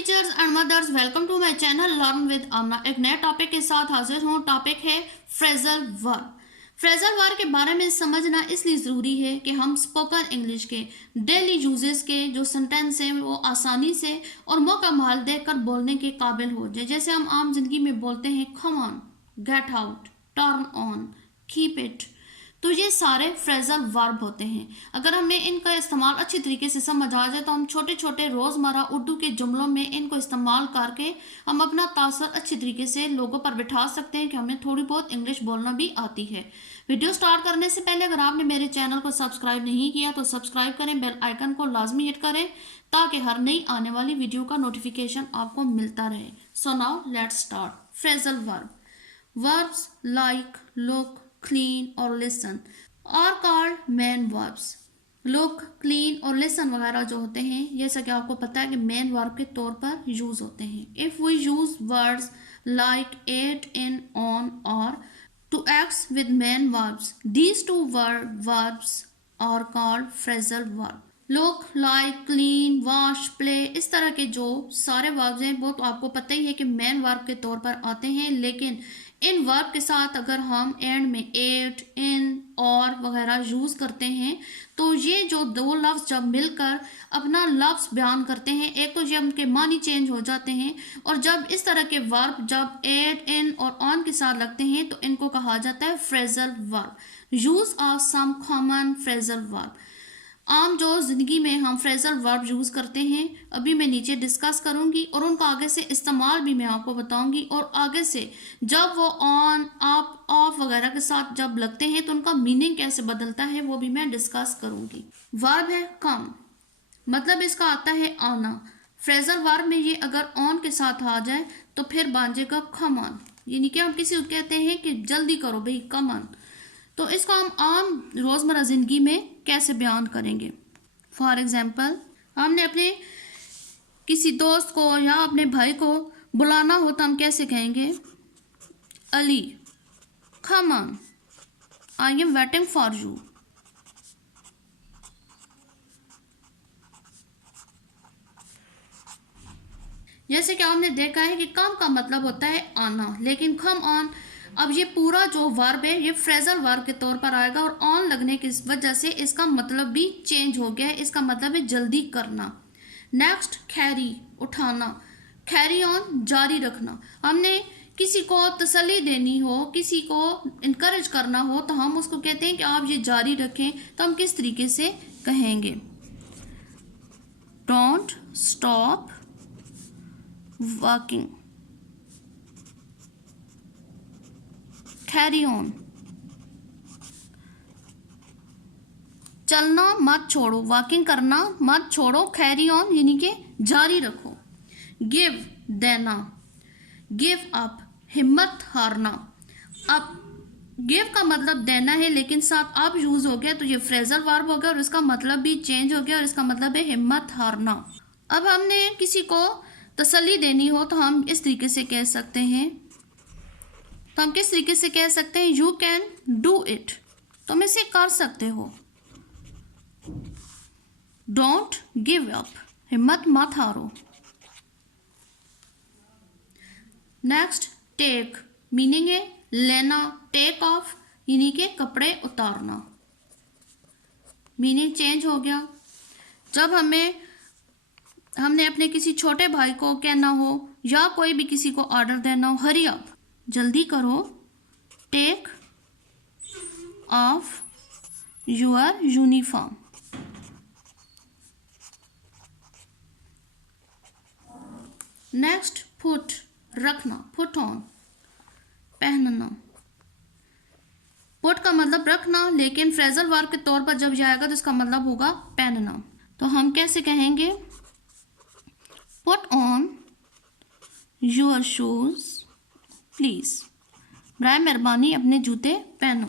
Teachers and mothers, welcome to my channel learn with Amna. एक नए topic के साथ हाजिर हूँ। टॉपिक है फ्रेजल वर्ब। फ्रेजल वर्ब के बारे में समझना इसलिए ज़रूरी है कि हम स्पोकन इंग्लिश के डेली यूजेस के जो सेंटेंस हैं वो आसानी से और मौका माल देकर बोलने के काबिल हो जाए। जैसे हम आम जिंदगी में बोलते हैं come on, get out, turn on, keep it, तो ये सारे फ्रेजल वर्ब होते हैं। अगर हमें इनका इस्तेमाल अच्छी तरीके से समझ आ जाए तो हम छोटे छोटे रोज़मर्रा उर्दू के जुमलों में इनको इस्तेमाल करके हम अपना तासर अच्छी तरीके से लोगों पर बिठा सकते हैं कि हमें थोड़ी बहुत इंग्लिश बोलना भी आती है। वीडियो स्टार्ट करने से पहले अगर आपने मेरे चैनल को सब्सक्राइब नहीं किया तो सब्सक्राइब करें, बेल आइकन को लाजमी हिट करें ताकि हर नई आने वाली वीडियो का नोटिफिकेशन आपको मिलता रहे। So now let's start. Phrasal verb. Verbs like look, clean और listen are called main verbs. Look, clean और listen वगैरह जो होते हैं, जैसा कि आपको पता है कि main verb के तौर पर यूज़ होते हैं। If we use words like ate, in, on or to act with main verbs, these two verbs are called phrasal verb. Look, like, clean, wash, play, इस तरह के जो सारे वर्ब्स हैं वो तो आपको पता ही है कि मेन वर्ब के तौर पर आते हैं, लेकिन इन वर्ब के साथ अगर हम एंड में एट, इन और वगैरह यूज़ करते हैं तो ये जो दो लफ्ज़ जब मिलकर अपना लफ्ज़ बयान करते हैं, एक तो ये उनके मानी चेंज हो जाते हैं, और जब इस तरह के वर्ब जब एट, इन और ऑन के साथ लगते हैं तो इनको कहा जाता है phrasal verb. Use of some common phrasal verb. आम जो ज़िंदगी में हम फ्रेजल वर्ब यूज़ करते हैं अभी मैं नीचे डिस्कस करूँगी, और उनका आगे से इस्तेमाल भी मैं आपको बताऊँगी, और आगे से जब वो ऑन, अप, ऑफ वगैरह के साथ जब लगते हैं तो उनका मीनिंग कैसे बदलता है वो भी मैं डिस्कस करूँगी। वर्ब है कम, मतलब इसका आता है आना। फ्रेजल वर्ब में ये अगर ऑन के साथ आ जाए तो फिर बन जाएगा कम ऑन, यानी कि हम किसी को कहते हैं कि जल्दी करो भाई, कम ऑन। तो इसको हम आम रोज़मर्रा ज़िंदगी में कैसे बयान करेंगे। फॉर एग्ज़ाम्पल, हमने अपने किसी दोस्त को या अपने भाई को बुलाना हो तो हम कैसे कहेंगे, Ali come on, I am waiting for you. जैसे कि हमने देखा है कि कम का मतलब होता है आना, लेकिन कम ऑन, अब ये पूरा जो वर्ब है ये फ्रेजल वर्ब के तौर पर आएगा, और ऑन लगने की वजह से इसका मतलब भी चेंज हो गया है। इसका मतलब है जल्दी करना। नेक्स्ट, कैरी, उठाना, कैरी ऑन, जारी रखना। हमने किसी को तसल्ली देनी हो, किसी को इनकरेज करना हो तो हम उसको कहते हैं कि आप ये जारी रखें, तो हम किस तरीके से कहेंगे, don't stop working, carry on, चलना मत छोड़ो, वॉकिंग करना मत छोड़ो, कैरी ऑन यानी कि जारी रखो। गिव, देना, गिव अप, हिम्मत हारना। अब गिव का मतलब देना है, लेकिन साथ अप यूज़ हो गया तो ये फ्रेजल वर्ब हो गया और इसका मतलब भी चेंज हो गया, और इसका मतलब है हिम्मत हारना। अब हमने किसी को तसल्ली देनी हो तो हम इस तरीके से कह सकते हैं, तो हम किस तरीके से कह सकते हैं, यू कैन डू इट, तुम इसे कर सकते हो। डोंट गिव अप, हिम्मत मत हारो। नेक्स्ट, टेक, मीनिंग है लेना, टेक ऑफ यानी कि कपड़े उतारना, मीनिंग चेंज हो गया। जब हमने अपने किसी छोटे भाई को कहना हो या कोई भी किसी को ऑर्डर देना हो, हरी अप, जल्दी करो, take off your uniform. Next, put, रखना, पुट ऑन, पहनना। पुट का मतलब रखना, लेकिन फ्रेजल वर्ब के तौर पर जब जाएगा तो इसका मतलब होगा पहनना। तो हम कैसे कहेंगे, put on your shoes please, बराए मेहरबानी अपने जूते पहनो।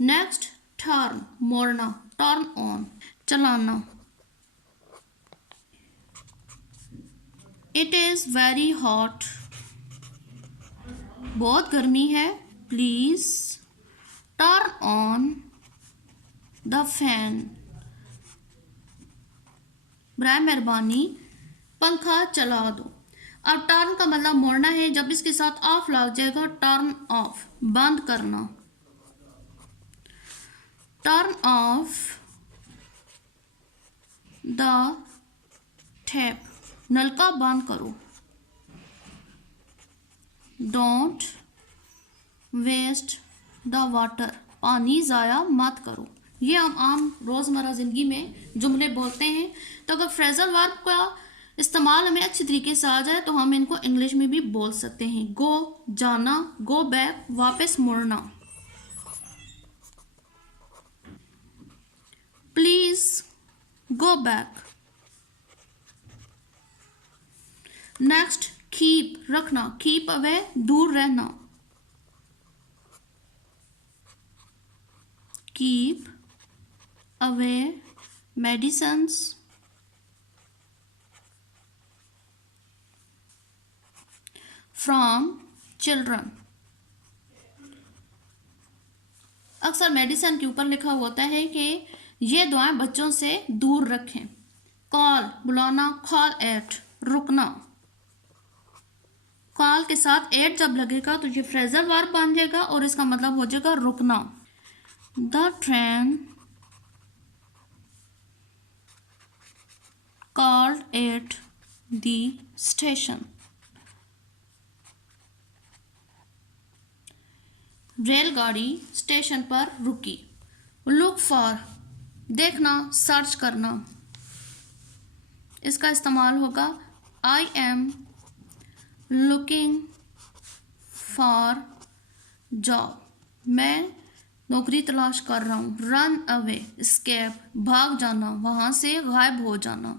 नेक्स्ट, टर्न, मोड़ना, टर्न ऑन, चलाना। इट इज़ वेरी हॉट, बहुत गर्मी है, please turn on the fan, बराए मेहरबानी पंखा चला दो। अब टर्न का मतलब मोड़ना है, जब इसके साथ ऑफ लग जाएगा टर्न ऑफ, बंद करना। टर्न ऑफ द टैप, नलका बंद करो। डोंट वेस्ट द वाटर, पानी ज़ाया मत करो। ये हम आम रोज़मर्रा ज़िंदगी में जुमले बोलते हैं। तो अगर फ्रेजल वर्ब का इस्तेमाल हमें अच्छी तरीके से आ जाए तो हम इनको इंग्लिश में भी बोल सकते हैं। गो जाना, गो बैक वापस मुड़ना। Please go back. Next keep, रखना, कीप अवे दूर रहना। Keep away medicines from children. अक्सर मेडिसिन के ऊपर लिखा होता है कि ये दवाएं बच्चों से दूर रखें। कॉल बुलाना, कॉल एट रुकना। कॉल के साथ एट जब लगेगा तो ये फ्रेजल वर्ब बन जाएगा और इसका मतलब हो जाएगा रुकना। The train called at the station. रेलगाड़ी स्टेशन पर रुकी। लुक फॉर, देखना, सर्च करना। इसका इस्तेमाल होगा I am looking for job, मैं नौकरी तलाश कर रहा हूँ। रन अवे एस्केप, भाग जाना, वहाँ से गायब हो जाना।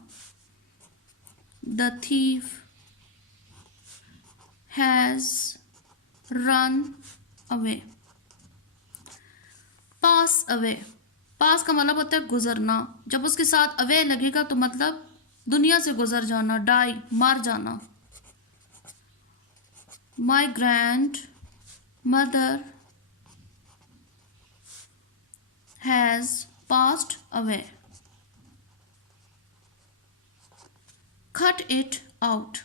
The thief has run away. Pass away, pass का मतलब होता है गुजरना, जब उसके साथ अवे लगेगा तो मतलब दुनिया से गुजर जाना, डाई मर जाना। My grand mother has passed away. Cut it out,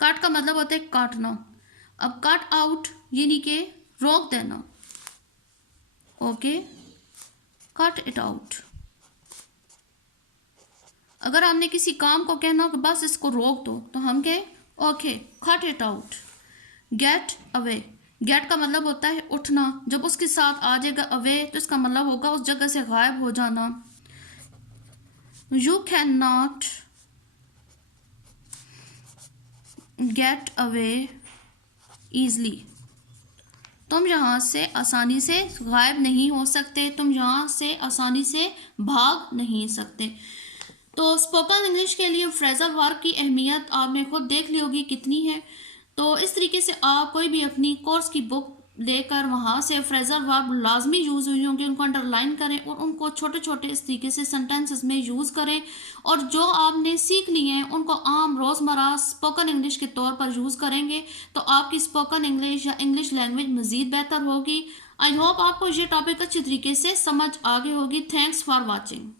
cut का मतलब होता है काटना। अब कट आउट यानी कि रोक देना। Okay, cut it out. अगर हमने किसी काम को कहना हो कि बस इसको रोक दो तो हम कहें okay cut it out. Get away, get का मतलब होता है उठना, जब उसके साथ आ जाएगा अवे तो इसका मतलब होगा उस जगह से गायब हो जाना। You can not get away easily, तुम यहाँ से आसानी से गायब नहीं हो सकते, तुम यहाँ से आसानी से भाग नहीं सकते। तो स्पोकन इंग्लिश के लिए फ्रेजल वर्ब की अहमियत आपने खुद देख ली होगी कितनी है। तो इस तरीके से आप कोई भी अपनी कोर्स की बुक लेकर वहाँ से फ्रेजल वर्ब लाजमी यूज़ हुई होंगी उनको अंडरलाइन करें और उनको छोटे छोटे इस तरीके से सेंटेंसेस में यूज़ करें और जो आपने सीख लिए हैं उनको आम रोज़मर्रा स्पोकन इंग्लिश के तौर पर यूज़ करेंगे तो आपकी स्पोकन इंग्लिश या इंग्लिश लैंग्वेज मज़ीद बेहतर होगी। आई होप आपको ये टॉपिक अच्छी तरीके से समझ आ गई होगी। Thanks for watching.